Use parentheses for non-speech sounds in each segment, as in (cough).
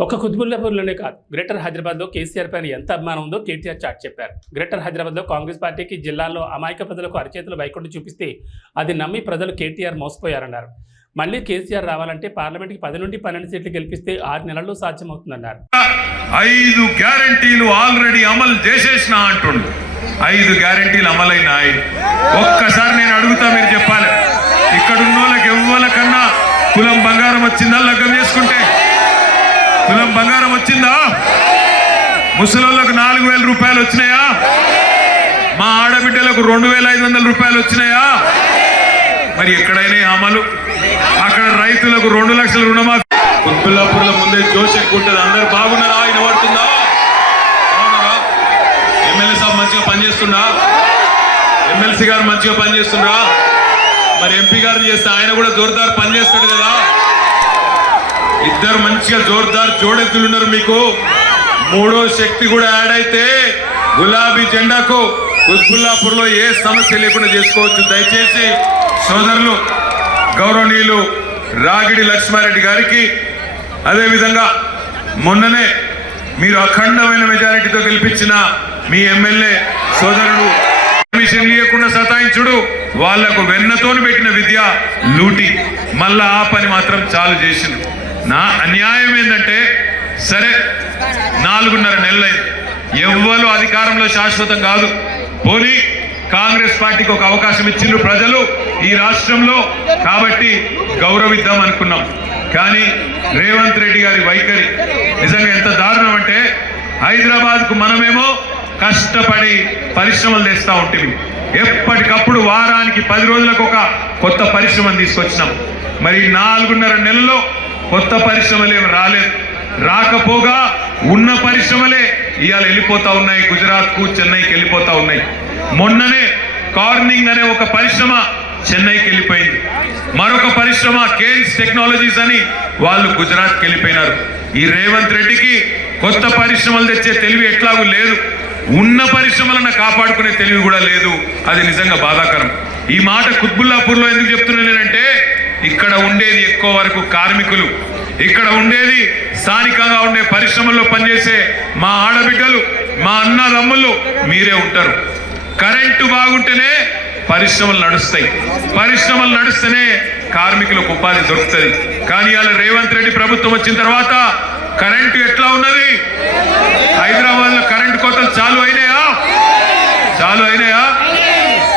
ఒక్క కుతుబుల్లాపూర్లోనే కాదు. గ్రేటర్ హైదరాబాద్లో కేసీఆర్ పైన ఎంత అభిమానం ఉందో కేటీఆర్ చాట్ చెప్పారు. గ్రేటర్ హైదరాబాద్లో కాంగ్రెస్ పార్టీకి జిల్లాలో అమాయక ప్రజలకు అరచేతులు వైకుంఠం చూపిస్తే అది నమ్మి ప్రజలు కేటీఆర్ మోసపోయారన్నారు. మళ్ళీ కేసీఆర్ రావాలంటే పార్లమెంట్కి పది నుండి పన్నెండు సీట్లు గెలిపిస్తే ఆరు నెలల్లో సాధ్యమవుతుందన్నారు. ఐదు గ్యారంటీలు ఆల్రెడీ అమలు చేసేసిన అంటుండు. ఐదు గ్యారంటీలు అమలైనాయి. ఒక్కసారి నేను అడుగుతా మీరు చెప్పాలి. ఇక్కడ ఉన్న వాళ్ళకి ఎవ్వలకన్నా కులం బంగారం వచ్చిందా? లగ్గం చేసుకుంటే. తులం బంగారం వచ్చిందా? ముసలోళ్ళకు నాలుగు వేల రూపాయలు వచ్చినాయా? మా ఆడబిడ్డలకు రెండు వేల ఐదు వందల రూపాయలు వచ్చినాయా? మరి ఎక్కడైనా అమలు? అక్కడ రైతులకు రెండు లక్షల రుణమాఫీ. కుత్బుల్లాపూర్ల ముందే జోష్ ఎక్కువ ఉంటుంది. అందరు బాగున్నారా? ఆయన పడుతుందా? ఎమ్మెల్యే సాబ్ మంచిగా పనిచేస్తుందా? ఎమ్మెల్సీ గారు మంచిగా పనిచేస్తుండ్రా మరి ఎంపీ గారు చేస్తే ఆయన కూడా జోర్దార్ పనిచేస్తాడు కదా? ఇద్దరు మంచిగా జోర్దార్ జోడెత్తులు ఉన్నారు మీకు. మూడో శక్తి కూడా యాడ్ అయితే గులాబీ జెండాకు కుత్బుల్లాపూర్లో ఏ సమస్య లేకుండా చేసుకోవచ్చు. దయచేసి సోదరులు గౌరవనీయులు రాగిడి లక్ష్మారెడ్డి గారికి అదేవిధంగా మొన్ననే మీరు అఖండమైన మెజారిటీతో గెలిపించిన మీ ఎమ్మెల్యే సోదరుడు పర్మిషన్ ఇవ్వకుండా సతాయించుడు. వాళ్ళకు వెన్నతోని పెట్టిన విద్య లూటి. మళ్ళా ఆ పని మాత్రం చాలు చేసింది. నా అన్యాయం ఏంటంటే సరే నాలుగున్నర నెలలైంది. ఎవ్వరు అధికారంలో శాశ్వతం కాదు. పోనీ కాంగ్రెస్ పార్టీకి ఒక అవకాశం ఇచ్చిండ్రు ప్రజలు ఈ రాష్ట్రంలో కాబట్టి గౌరవిద్దాం అనుకున్నాం. కానీ రేవంత్ రెడ్డి గారి వైఖరి నిజంగా ఎంత దారుణం అంటే హైదరాబాద్కు మనమేమో కష్టపడి పరిశ్రమలు తెస్తూ ఉంటుంది ఎప్పటికప్పుడు వారానికి పది రోజులకు ఒక కొత్త పరిశ్రమను తీసుకొచ్చినాం. మరి నాలుగున్నర నెలల్లో కొత్త పరిశ్రమలు ఏమి రాలేదు. రాకపోగా ఉన్న పరిశ్రమలే ఇవాళ వెళ్ళిపోతా ఉన్నాయి. గుజరాత్కు చెన్నైకి వెళ్ళిపోతా ఉన్నాయి. మొన్ననే కార్నింగ్ అనే ఒక పరిశ్రమ చెన్నైకి వెళ్ళిపోయింది. మరొక పరిశ్రమ కేన్స్ టెక్నాలజీస్ అని వాళ్ళు గుజరాత్కి వెళ్ళిపోయినారు. ఈ రేవంత్ రెడ్డికి కొత్త పరిశ్రమలు తెచ్చే తెలివి ఎట్లాగూ లేదు. ఉన్న పరిశ్రమలను కాపాడుకునే తెలివి కూడా లేదు. అది నిజంగా బాధాకరం. ఈ మాట కుత్బుల్లాపూర్లో ఎందుకు చెప్తున్నానంటే ఇక్కడ ఉండేది ఎక్కువ వరకు కార్మికులు. ఇక్కడ ఉండేది స్థానికంగా ఉండే పరిశ్రమల్లో పనిచేసే మా ఆడబిడ్డలు మా అన్నదమ్ములు మీరే ఉంటారు. కరెంటు బాగుంటేనే పరిశ్రమలు నడుస్తాయి. పరిశ్రమలు నడుస్తేనే కార్మికులకు ఉపాధి దొరుకుతుంది. కానీ అలా రేవంత్ రెడ్డి ప్రభుత్వం వచ్చిన తర్వాత కరెంటు ఎట్లా ఉన్నది? హైదరాబాద్లో కరెంటు కోతలు చాలు అయినాయా? చాలు అయినాయా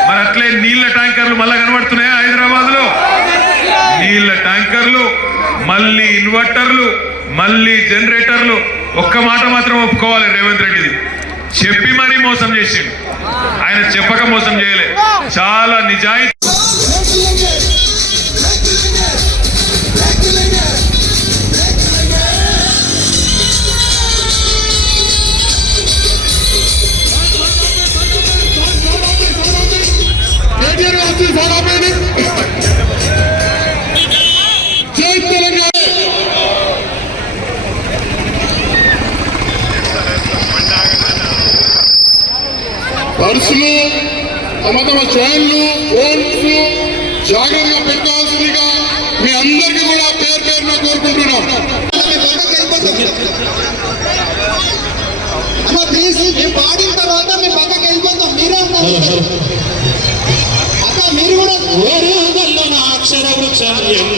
మరి అట్లే నీళ్ళ ట్యాంకర్లు మళ్ళా కనబడుతున్నాయా హైదరాబాద్లో నీళ్ళ ట్యాంకర్లు మళ్ళీ ఇన్వర్టర్లు మళ్ళీ జనరేటర్లు ఒక్క మాట మాత్రం ఒప్పుకోవాలి రేవంత్ రెడ్డిది. చెప్పి మరీ మోసం చేసిండు. ఆయన చెప్పక మోసం చేయలే. చాలా నిజాయితీ పర్సులు తమ తమ చైన్లు ఫోన్స్ జాగ్రత్తగా పెట్టుకోవాల్సిందిగా మీ అందరికీ కూడా పేరు పేరున కోరుకుంటున్నాం. అన్న ప్లీజ్ మేము పాడిన తర్వాత మేము పక్కకి వెళ్ళిపోతాం. మీరే (laughs) అక్క మీరు కూడా అక్షర వృక్షం